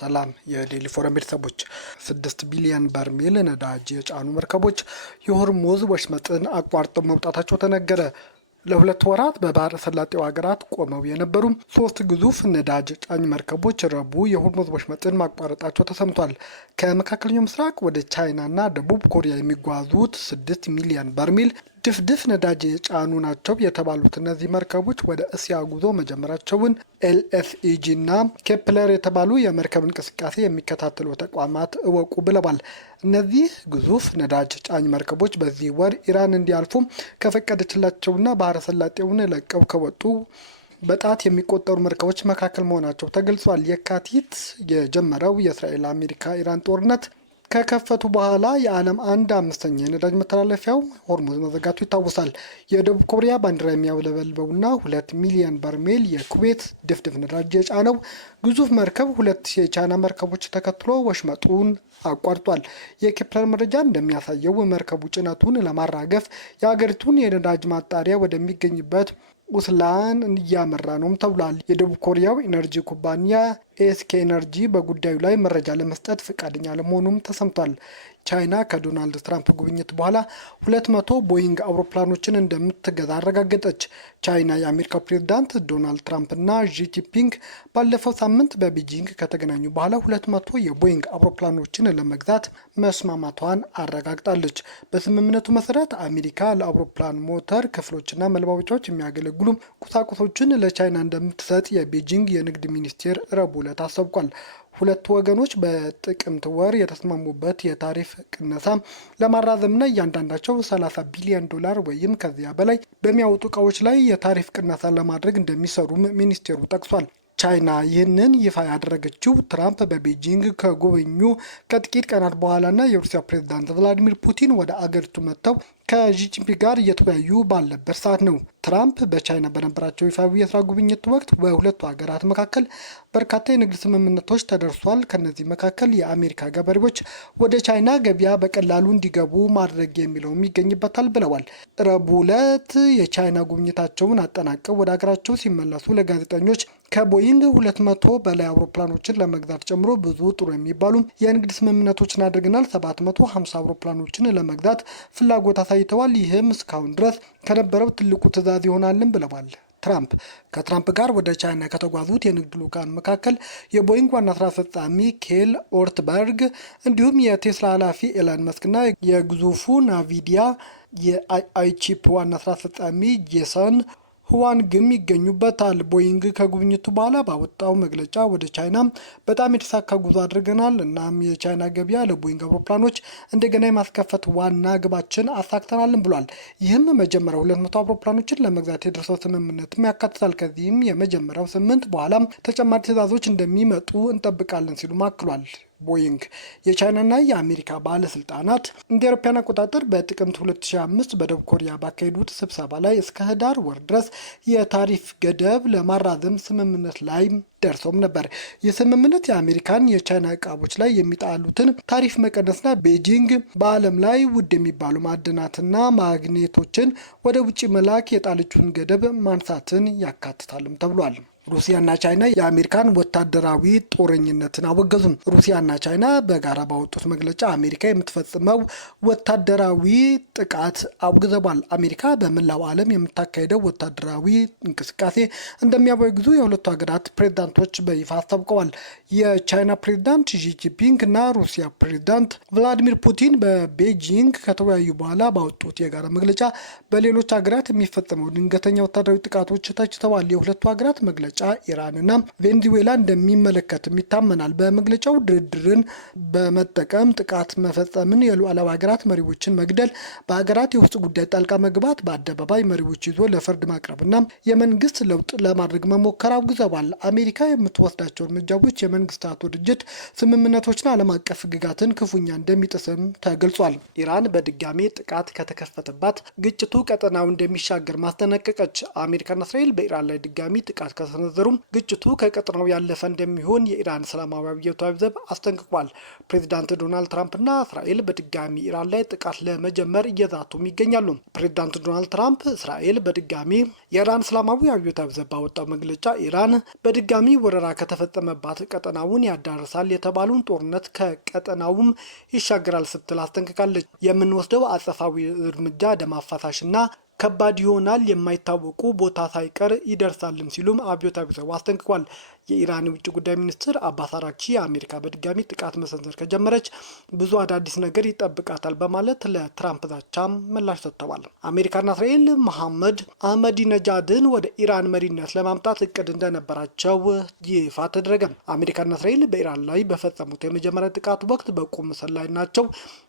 ሰላም የዴሊ ፎረም ቤተሰቦች 6 ቢሊዮን በርሜል ነዳጅ የጫኑ መርከቦች የሆርሙዝ ወሽመጥን አቋርጠው መውጣታቸው ተነገረ። ለሁለት ወራት በባህረ ሰላጤው ሀገራት ቆመው የነበሩ 3 ግዙፍ ነዳጅ ጫኝ መርከቦች ረቡዕ የሆርሙዝ ወሽመጥን ማቋረጣቸው ተሰምቷል። ከመካከለኛው ምስራቅ ወደ ቻይናና ደቡብ ኮሪያ የሚጓዙት 6 ሚሊዮን በርሜል ድፍድፍ ነዳጅ የጫኑ ናቸው የተባሉት እነዚህ መርከቦች ወደ እስያ ጉዞ መጀመራቸውን ኤልኤስኢጂ እና ኬፕለር የተባሉ የመርከብ እንቅስቃሴ የሚከታተሉ ተቋማት እወቁ ብለዋል። እነዚህ ግዙፍ ነዳጅ ጫኝ መርከቦች በዚህ ወር ኢራን እንዲያልፉ ከፈቀደችላቸውና ባህረ ሰላጤውን ለቀው ከወጡ በጣት የሚቆጠሩ መርከቦች መካከል መሆናቸው ተገልጿል። የካቲት የጀመረው የእስራኤል አሜሪካ ኢራን ጦርነት ከከፈቱ በኋላ የዓለም 1/5 የነዳጅ መተላለፊያው ሆርሙዝ መዘጋቱ ይታወሳል። የደቡብ ኮሪያ ባንዲራ የሚያውለበልበውና 2 ሚሊዮን በርሜል የኩዌት ድፍድፍ ነዳጅ የጫነው ግዙፍ መርከብ 2 የቻይና መርከቦች ተከትሎ ወሽመጡን አቋርጧል። የኬፕለር መረጃ እንደሚያሳየው መርከቡ ጭነቱን ለማራገፍ የሀገሪቱን የነዳጅ ማጣሪያ ወደሚገኝበት ኡስላን እያመራ ነውም ተብሏል። የደቡብ ኮሪያው ኢነርጂ ኩባንያ ኤስኬ ኤነርጂ በጉዳዩ ላይ መረጃ ለመስጠት ፈቃደኛ ለመሆኑም ተሰምቷል። ቻይና ከዶናልድ ትራምፕ ጉብኝት በኋላ 200 ቦይንግ አውሮፕላኖችን እንደምትገዛ አረጋገጠች። ቻይና የአሜሪካው ፕሬዝዳንት ዶናልድ ትራምፕ እና ዢ ጂንፒንግ ባለፈው ሳምንት በቤጂንግ ከተገናኙ በኋላ 200 የቦይንግ አውሮፕላኖችን ለመግዛት መስማማቷን አረጋግጣለች። በስምምነቱ መሰረት አሜሪካ ለአውሮፕላን ሞተር ክፍሎችና መለዋወጫዎች የሚያገለግሉ ቁሳቁሶችን ለቻይና እንደምትሰጥ የቤጂንግ የንግድ ሚኒስቴር ረቡዕ ዕለት አስታውቋል። ሁለቱ ወገኖች በጥቅምት ወር የተስማሙበት የታሪፍ ቅነሳ ለማራዘምና እያንዳንዳቸው 30 ቢሊዮን ዶላር ወይም ከዚያ በላይ በሚያወጡ እቃዎች ላይ የታሪፍ ቅነሳ ለማድረግ እንደሚሰሩም ሚኒስቴሩ ጠቅሷል። ቻይና ይህንን ይፋ ያደረገችው ትራምፕ በቤጂንግ ከጎበኙ ከጥቂት ቀናት በኋላና የሩሲያ ፕሬዝዳንት ቭላዲሚር ፑቲን ወደ አገሪቱ መጥተው ከዢ ጂንፒንግ ጋር እየተወያዩ ባለበት ሰዓት ነው። ትራምፕ በቻይና በነበራቸው ይፋዊ የስራ ጉብኝት ወቅት በሁለቱ ሀገራት መካከል በርካታ የንግድ ስምምነቶች ተደርሷል። ከነዚህ መካከል የአሜሪካ ገበሬዎች ወደ ቻይና ገበያ በቀላሉ እንዲገቡ ማድረግ የሚለውም ይገኝበታል ብለዋል። ረቡዕ ዕለት የቻይና ጉብኝታቸውን አጠናቀው ወደ ሀገራቸው ሲመለሱ ለጋዜጠኞች ከቦይንግ 200 በላይ አውሮፕላኖችን ለመግዛት ጨምሮ ብዙ ጥሩ የሚባሉ የንግድ ስምምነቶችን አድርገናል። 750 አውሮፕላኖችን ለመግዛት ፍላጎት አሳይተዋል። ይህም እስካሁን ድረስ ከነበረው ትልቁ ትዕዛዝ ይሆናልን ብለዋል። ትራምፕ ከትራምፕ ጋር ወደ ቻይና ከተጓዙት የንግድ ልዑካን መካከል የቦይንግ ዋና ስራ አስፈጻሚ ኬል ኦርትበርግ እንዲሁም የቴስላ ኃላፊ ኤለን መስክና የግዙፉ ናቪዲያ የአይቺፕ ዋና ስራ አስፈጻሚ ጄሰን ሁዋንግም ይገኙበታል። ቦይንግ ከጉብኝቱ በኋላ ባወጣው መግለጫ ወደ ቻይና በጣም የተሳካ ጉዞ አድርገናል። እናም የቻይና ገበያ ለቦይንግ አውሮፕላኖች እንደገና የማስከፈት ዋና ግባችን አሳክተናልን ብሏል። ይህም መጀመሪያው 200 አውሮፕላኖችን ለመግዛት የደረሰው ስምምነትም ያካትታል። ከዚህም የመጀመሪያው 8 በኋላም ተጨማሪ ትዕዛዞች እንደሚመጡ እንጠብቃለን ሲሉ አክሏል። ቦይንግ የቻይናና የአሜሪካ ባለስልጣናት እንደ አውሮፓውያን አቆጣጠር በጥቅምት 2005 በደቡብ ኮሪያ ባካሄዱት ስብሰባ ላይ እስከ ህዳር ወር ድረስ የታሪፍ ገደብ ለማራዘም ስምምነት ላይ ደርሶም ነበር። ይህ ስምምነት የአሜሪካን የቻይና እቃዎች ላይ የሚጣሉትን ታሪፍ መቀነስና ቤጂንግ በዓለም ላይ ውድ የሚባሉ ማዕድናትና ማግኔቶችን ወደ ውጭ መላክ የጣለችውን ገደብ ማንሳትን ያካትታልም ተብሏል። ሩሲያና ቻይና የአሜሪካን ወታደራዊ ጦረኝነትን አወገዙም። ሩሲያና ቻይና በጋራ ባወጡት መግለጫ አሜሪካ የምትፈጽመው ወታደራዊ ጥቃት አውግዘዋል። አሜሪካ በመላው ዓለም የምታካሄደው ወታደራዊ እንቅስቃሴ እንደሚያወግዙ የሁለቱ ሀገራት ፕሬዝዳንቶች በይፋ አስታውቀዋል። የቻይና ፕሬዝዳንት ዢ ጂንፒንግ እና ሩሲያ ፕሬዝዳንት ቭላዲሚር ፑቲን በቤጂንግ ከተወያዩ በኋላ ባወጡት የጋራ መግለጫ በሌሎች ሀገራት የሚፈጸመው ድንገተኛ ወታደራዊ ጥቃቶች ተችተዋል። የሁለቱ ሀገራት መግለጫ ኢራንና ቬኔዙዌላ እንደሚመለከትም ይታመናል። በመግለጫው ድርድርን በመጠቀም ጥቃት መፈጸምን፣ የሉዓላዊ ሀገራት መሪዎችን መግደል፣ በሀገራት የውስጥ ጉዳይ ጣልቃ መግባት፣ በአደባባይ መሪዎች ይዞ ለፍርድ ማቅረብና የመንግስት ለውጥ ለማድረግ መሞከር አውግዘዋል። አሜሪካ የምትወስዳቸው እርምጃዎች የመንግስታቱ ድርጅት ስምምነቶችና ዓለም አቀፍ ሕግጋትን ክፉኛ እንደሚጥስም ተገልጿል። ኢራን በድጋሚ ጥቃት ከተከፈተባት ግጭቱ ቀጠናው እንደሚሻገር ማስጠነቀቀች። አሜሪካና እስራኤል በኢራን ላይ ድጋሚ ጥቃት በመሰንዘሩም ግጭቱ ከቀጠናው ያለፈ እንደሚሆን የኢራን እስላማዊ አብዮታዊ ዘብ አስጠንቅቋል። ፕሬዚዳንት ዶናልድ ትራምፕና እስራኤል በድጋሚ ኢራን ላይ ጥቃት ለመጀመር እየዛቱም ይገኛሉ። ፕሬዚዳንት ዶናልድ ትራምፕ እስራኤል በድጋሚ የኢራን እስላማዊ አብዮታዊ ዘብ ባወጣው መግለጫ ኢራን በድጋሚ ወረራ ከተፈጸመባት ቀጠናውን ያዳርሳል የተባለውን ጦርነት ከቀጠናውም ይሻገራል ስትል አስጠንቅቃለች። የምንወስደው አጸፋዊ እርምጃ ደም አፋሳሽና ከባድ ይሆናል፣ የማይታወቁ ቦታ ሳይቀር ይደርሳልም ሲሉም አብዮታዊ ዘቡ አስጠንቅቋል። የኢራን የውጭ ጉዳይ ሚኒስትር አባስ አራግቺ አሜሪካ በድጋሚ ጥቃት መሰንዘር ከጀመረች ብዙ አዳዲስ ነገር ይጠብቃታል በማለት ለትራምፕ ዛቻም ምላሽ ሰጥተዋል። አሜሪካና እስራኤል መሐመድ አህመዲነጃድን ወደ ኢራን መሪነት ለማምጣት እቅድ እንደነበራቸው ይፋ ተደረገ። አሜሪካና እስራኤል በኢራን ላይ በፈጸሙት የመጀመሪያ ጥቃት ወቅት በቁም እስር ላይ ናቸው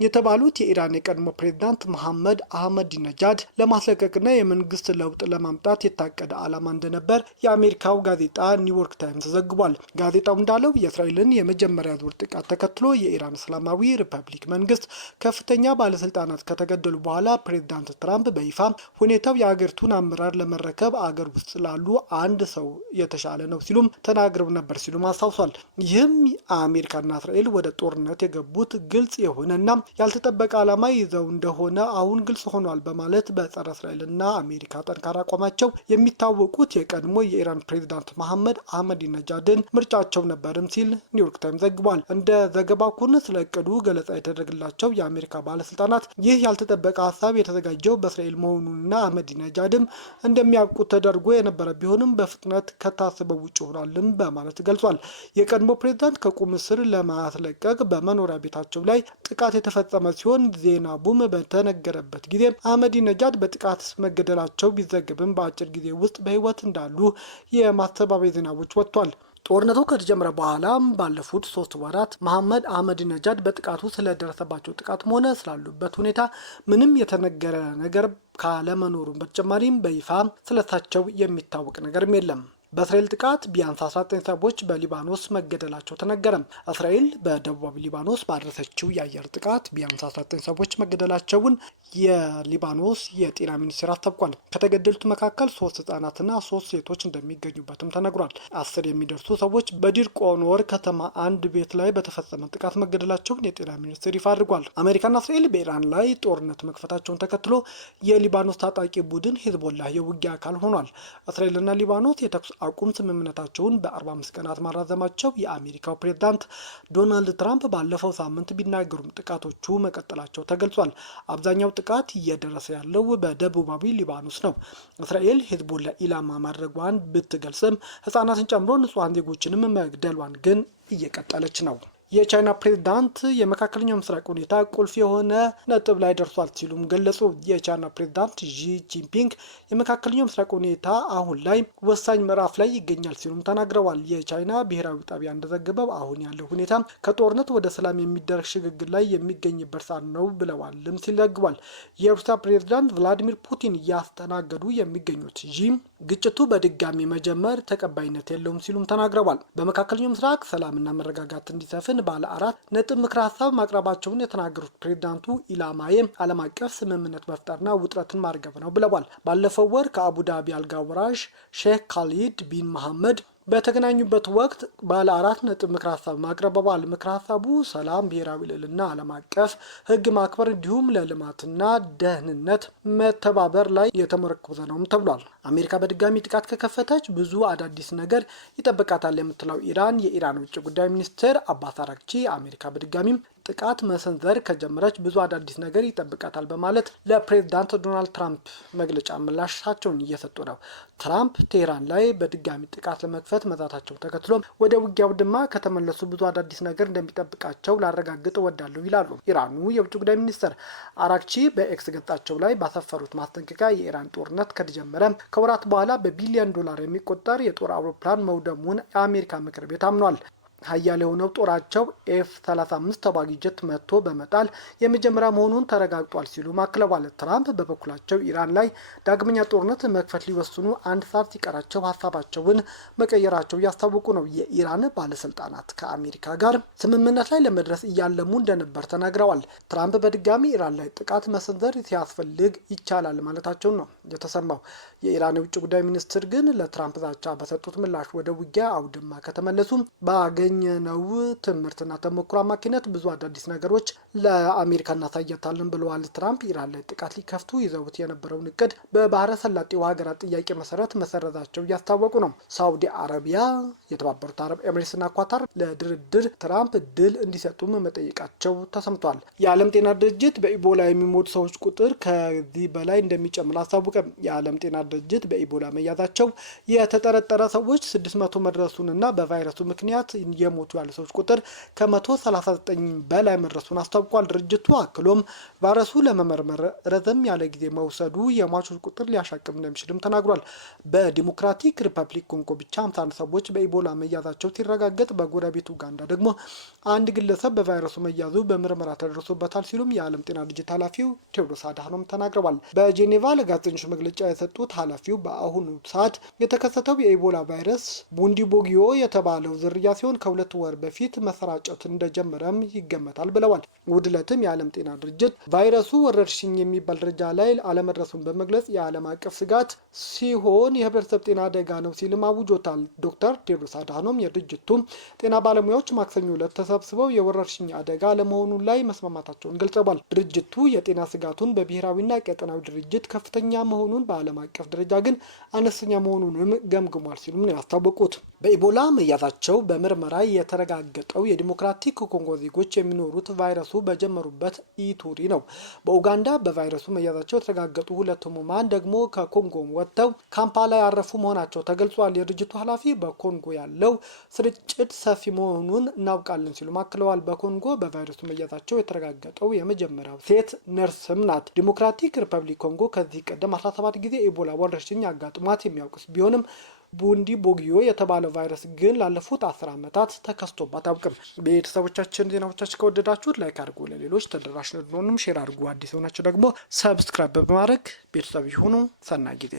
የተባሉት የኢራን የቀድሞ ፕሬዝዳንት መሐመድ አህመዲነጃድ ለማስለቀቅና የመንግስት ለውጥ ለማምጣት የታቀደ ዓላማ እንደነበር የአሜሪካው ጋዜጣ ኒውዮርክ ታይምስ ተዘግቧል። ጋዜጣው እንዳለው የእስራኤልን የመጀመሪያ ዙር ጥቃት ተከትሎ የኢራን እስላማዊ ሪፐብሊክ መንግስት ከፍተኛ ባለስልጣናት ከተገደሉ በኋላ ፕሬዝዳንት ትራምፕ በይፋ ሁኔታው የአገሪቱን አመራር ለመረከብ አገር ውስጥ ላሉ አንድ ሰው የተሻለ ነው ሲሉም ተናግረው ነበር ሲሉም አስታውሷል። ይህም አሜሪካና እስራኤል ወደ ጦርነት የገቡት ግልጽ የሆነና ያልተጠበቀ ዓላማ ይዘው እንደሆነ አሁን ግልጽ ሆኗል በማለት በጸረ እስራኤልና አሜሪካ ጠንካራ አቋማቸው የሚታወቁት የቀድሞ የኢራን ፕሬዝዳንት መሐመድ አህመዲነጃድን ምርጫቸው ነበርም ሲል ኒውዮርክ ታይምስ ዘግቧል። እንደ ዘገባው ከሆነ ስለ እቅዱ ገለጻ የተደረገላቸው የአሜሪካ ባለስልጣናት ይህ ያልተጠበቀ ሀሳብ የተዘጋጀው በእስራኤል መሆኑንና አህመዲነጃድም እንደሚያውቁት ተደርጎ የነበረ ቢሆንም በፍጥነት ከታሰበው ውጭ ሆኗልም በማለት ገልጿል። የቀድሞ ፕሬዝዳንት ከቁም እስር ለማስለቀቅ በመኖሪያ ቤታቸው ላይ ጥቃት የተፈጸመ ሲሆን ዜና ቡም በተነገረበት ጊዜ አህመዲነጃድ በጥቃት መገደላቸው ቢዘገብም በአጭር ጊዜ ውስጥ በህይወት እንዳሉ የማስተባበያ ዜናዎች ወጥቷል። ጦርነቱ ከተጀመረ በኋላ ባለፉት 3 ወራት መሐመድ አህመዲነጃድ በጥቃቱ ስለደረሰባቸው ጥቃትም ሆነ ስላሉበት ሁኔታ ምንም የተነገረ ነገር ካለመኖሩም በተጨማሪም በይፋ ስለሳቸው የሚታወቅ ነገርም የለም። በእስራኤል ጥቃት ቢያንስ 19 ሰዎች በሊባኖስ መገደላቸው ተነገረ። እስራኤል በደቡባዊ ሊባኖስ ባደረሰችው የአየር ጥቃት ቢያንስ 19 ሰዎች መገደላቸውን የሊባኖስ የጤና ሚኒስቴር አስታውቋል። ከተገደሉት መካከል 3 ህጻናትና 3 ሴቶች እንደሚገኙበትም ተነግሯል። 10 የሚደርሱ ሰዎች በዲር ቆኖር ከተማ አንድ ቤት ላይ በተፈጸመ ጥቃት መገደላቸውን የጤና ሚኒስቴር ይፋ አድርጓል። አሜሪካና እስራኤል በኢራን ላይ ጦርነት መክፈታቸውን ተከትሎ የሊባኖስ ታጣቂ ቡድን ሂዝቦላህ የውጊያ አካል ሆኗል። እስራኤልና ሊባኖስ የተኩስ አቁም ስምምነታቸውን በ45 ቀናት ማራዘማቸው የአሜሪካው ፕሬዝዳንት ዶናልድ ትራምፕ ባለፈው ሳምንት ቢናገሩም ጥቃቶቹ መቀጠላቸው ተገልጿል። አብዛኛው ጥቃት እየደረሰ ያለው በደቡባዊ ሊባኖስ ነው። እስራኤል ሂዝቦላ ኢላማ ማድረጓን ብትገልጽም ህጻናትን ጨምሮ ንጹሐን ዜጎችንም መግደሏን ግን እየቀጠለች ነው። የቻይና ፕሬዝዳንት የመካከለኛው ምስራቅ ሁኔታ ቁልፍ የሆነ ነጥብ ላይ ደርሷል ሲሉም ገለጹ። የቻይና ፕሬዝዳንት ዢ ጂንፒንግ የመካከለኛው ምስራቅ ሁኔታ አሁን ላይ ወሳኝ ምዕራፍ ላይ ይገኛል ሲሉም ተናግረዋል። የቻይና ብሔራዊ ጣቢያ እንደዘገበው አሁን ያለው ሁኔታ ከጦርነት ወደ ሰላም የሚደረግ ሽግግር ላይ የሚገኝበት ሰዓት ነው ብለዋልም ሲል ዘግቧል። የሩሲያ ፕሬዝዳንት ቭላዲሚር ፑቲን እያስተናገዱ የሚገኙት ዢ ግጭቱ በድጋሚ መጀመር ተቀባይነት የለውም ሲሉም ተናግረዋል። በመካከለኛው ምስራቅ ሰላምና መረጋጋት እንዲሰፍን ባለ 4 ነጥብ ምክረ ሀሳብ ማቅረባቸውን የተናገሩት ፕሬዝዳንቱ ኢላማዬ ዓለም አቀፍ ስምምነት መፍጠርና ውጥረትን ማርገብ ነው ብለዋል። ባለፈው ወር ከአቡዳቢ አልጋ ወራሽ ሼክ ካሊድ ቢን መሐመድ በተገናኙበት ወቅት ባለ 4 ነጥብ ምክረ ሀሳብ ማቅረበዋል። ምክረ ሀሳቡ ሰላም፣ ብሔራዊ ልዕልና፣ ዓለም አቀፍ ሕግ ማክበር እንዲሁም ለልማትና ደህንነት መተባበር ላይ የተመረኮዘ ነውም ተብሏል። አሜሪካ በድጋሚ ጥቃት ከከፈተች ብዙ አዳዲስ ነገር ይጠብቃታል የምትለው ኢራን የኢራን ውጭ ጉዳይ ሚኒስትር አባስ አራግቺ አሜሪካ በድጋሚም ጥቃት መሰንዘር ከጀመረች ብዙ አዳዲስ ነገር ይጠብቃታል በማለት ለፕሬዝዳንት ዶናልድ ትራምፕ መግለጫ ምላሻቸውን እየሰጡ ነው። ትራምፕ ቴህራን ላይ በድጋሚ ጥቃት ለመክፈት መዛታቸው ተከትሎ ወደ ውጊያው ድማ ከተመለሱ ብዙ አዳዲስ ነገር እንደሚጠብቃቸው ላረጋግጥ እወዳለሁ ይላሉ ኢራኑ የውጭ ጉዳይ ሚኒስትር። አራግቺ በኤክስ ገጻቸው ላይ ባሰፈሩት ማስጠንቀቂያ የኢራን ጦርነት ከተጀመረ ከወራት በኋላ በቢሊዮን ዶላር የሚቆጠር የጦር አውሮፕላን መውደሙን የአሜሪካ ምክር ቤት አምኗል። ሀያል የሆነው ጦራቸው F-35 ተዋጊ ጀት መጥቶ በመጣል የመጀመሪያ መሆኑን ተረጋግጧል ሲሉ አክለዋል። ትራምፕ በበኩላቸው ኢራን ላይ ዳግመኛ ጦርነት መክፈት ሊወስኑ አንድ ሰዓት ሲቀራቸው ሀሳባቸውን መቀየራቸው እያስታወቁ ነው። የኢራን ባለስልጣናት ከአሜሪካ ጋር ስምምነት ላይ ለመድረስ እያለሙ እንደነበር ተናግረዋል። ትራምፕ በድጋሚ ኢራን ላይ ጥቃት መሰንዘር ሲያስፈልግ ይቻላል ማለታቸውን ነው የተሰማው። የኢራን የውጭ ጉዳይ ሚኒስትር ግን ለትራምፕ ዛቻ በሰጡት ምላሽ ወደ ውጊያ አውድማ ከተመለሱ ባገኘነው ትምህርትና ተሞክሮ አማካኝነት ብዙ አዳዲስ ነገሮች ለአሜሪካ እናሳያታለን ብለዋል። ትራምፕ ኢራን ላይ ጥቃት ሊከፍቱ ይዘውት የነበረውን እቅድ በባህረ ሰላጤው ሀገራት ጥያቄ መሰረት መሰረዛቸው እያስታወቁ ነው። ሳውዲ አረቢያ፣ የተባበሩት አረብ ኤምሬትስና ኳታር ለድርድር ትራምፕ ድል እንዲሰጡም መጠየቃቸው ተሰምቷል። የዓለም ጤና ድርጅት በኢቦላ የሚሞቱ ሰዎች ቁጥር ከዚህ በላይ እንደሚጨምር አስታወቀ። የዓለም ጤና ድርጅት በኢቦላ መያዛቸው የተጠረጠረ ሰዎች 600 መድረሱንና በቫይረሱ ምክንያት የሞቱ ያሉ ሰዎች ቁጥር ከ139 በላይ መድረሱን አስታውቋል። ድርጅቱ አክሎም ቫይረሱ ለመመርመር ረዘም ያለ ጊዜ መውሰዱ የሟቾች ቁጥር ሊያሻቅብ እንደሚችልም ተናግሯል። በዲሞክራቲክ ሪፐብሊክ ኮንጎ ብቻ 51 ሰዎች በኢቦላ መያዛቸው ሲረጋገጥ በጎረቤት ኡጋንዳ ደግሞ አንድ ግለሰብ በቫይረሱ መያዙ በምርመራ ተደርሶበታል ሲሉም የዓለም ጤና ድርጅት ኃላፊው ቴዎድሮስ አድሃኖም ተናግረዋል። በጄኔቫ ለጋዜጠኞች መግለጫ የሰጡት ኃላፊው በአሁኑ ሰዓት የተከሰተው የኢቦላ ቫይረስ ቡንዲቦጊዮ የተባለው ዝርያ ሲሆን ከ2 ወር በፊት መሰራጨት እንደጀመረም ይገመታል ብለዋል። እሁድ ዕለትም የዓለም ጤና ድርጅት ቫይረሱ ወረርሽኝ የሚባል ደረጃ ላይ አለመድረሱን በመግለጽ የዓለም አቀፍ ስጋት ሲሆን የህብረተሰብ ጤና አደጋ ነው ሲልም አውጆታል። ዶክተር ቴዎድሮስ አድሃኖም የድርጅቱ ጤና ባለሙያዎች ማክሰኞ ዕለት ተሰብስበው የወረርሽኝ አደጋ ለመሆኑ ላይ መስማማታቸውን ገልጸዋል። ድርጅቱ የጤና ስጋቱን በብሔራዊና ቀጠናዊ ድርጅት ከፍተኛ መሆኑን በዓለም አቀፍ ደረጃ ግን አነስተኛ መሆኑንም ገምግሟል ሲሉም ነው ያስታወቁት። በኢቦላ መያዛቸው በምርመራ የተረጋገጠው የዲሞክራቲክ ኮንጎ ዜጎች የሚኖሩት ቫይረሱ በጀመሩበት ኢቱሪ ነው። በኡጋንዳ በቫይረሱ መያዛቸው የተረጋገጡ 2 ህሙማን ደግሞ ከኮንጎ ወጥተው ካምፓላ ያረፉ መሆናቸው ተገልጿል። የድርጅቱ ኃላፊ በኮንጎ ያለው ስርጭት ሰፊ መሆኑን እናውቃለን ሲሉ አክለዋል። በኮንጎ በቫይረሱ መያዛቸው የተረጋገጠው የመጀመሪያው ሴት ነርስም ናት። ዲሞክራቲክ ሪፐብሊክ ኮንጎ ከዚህ ቀደም 17 ጊዜ ኢቦላ ወረርሽኝ አጋጥሟት የሚያውቅስ ቢሆንም ቡንዲቦጊዮ የተባለው ቫይረስ ግን ላለፉት 10 ዓመታት ተከስቶባት አያውቅም። ቤተሰቦቻችን ዜናዎቻችን ከወደዳችሁት ላይክ አድርጉ፣ ለሌሎች ተደራሽ እንዲሆንም ሼር አድርጉ። አዲስ ሆናችሁ ደግሞ ሰብስክራይብ በማድረግ ቤተሰብ ይሁኑ። ሰናይ ጊዜ